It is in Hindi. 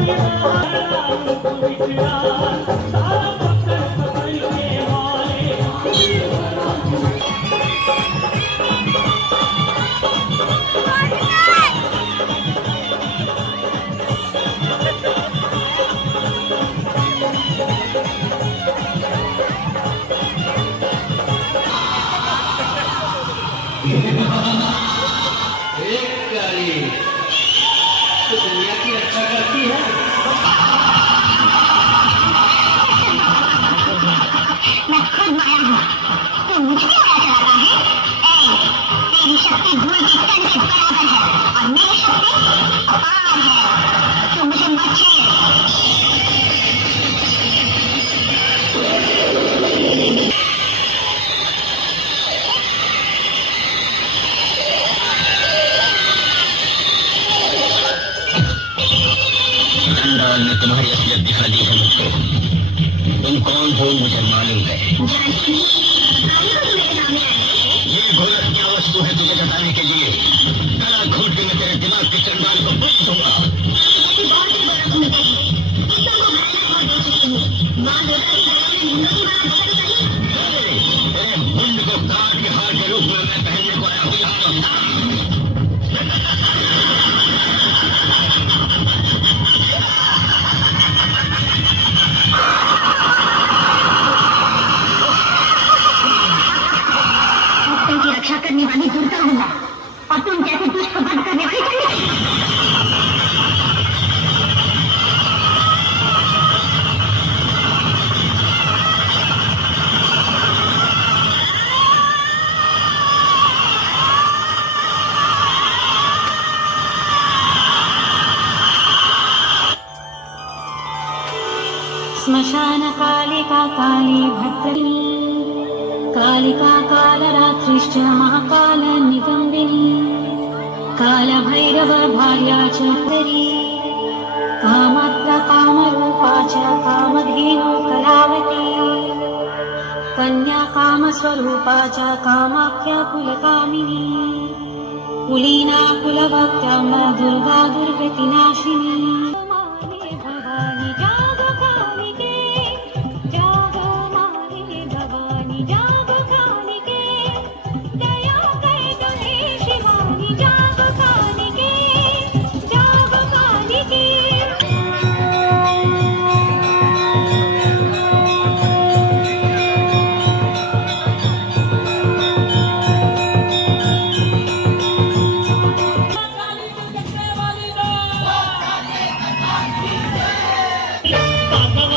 एक गाड़ी तो दुनिया की रक्षा करती है। मैं खुद माया हूँ, तू मुझे माया चलाता है। तेरी शक्ति धूल के कण के बराबर है और मेरी शक्ति अपार है। तू मुझे मत छेड़। चंडाल ने तुम्हारी असलियत दिखा दी है मुझको। तुम कौन हो मुझे मालूम है। ये गोलक क्या वस्तु है तुझे बताने के लिए? गला घोट के मैं तेरे दिमाग के चंडाल को बुझ दूंगा। तेरे मुंड को काट के हार के रूप में मैं पहनने को आया हूँ। रक्षा करने वाली दुर्गा हूँ मैं, और तुम जैसे दुष्ट को बंद करने वाली चंडी। श्मशान कालिका काली भद्रिणी कालिका कालरात्रिश्च महाकाल निगम्बिनी कालभैरव भार्या च पुरी कामात्रा कामरूपा च कामधेनु कलावती कन्या कामस्वरूपा च कामाख्या कुलकामिनी कुलीना कुलभक्त्याम्ब दुर्गा दुर्गतिनाशिनी Baba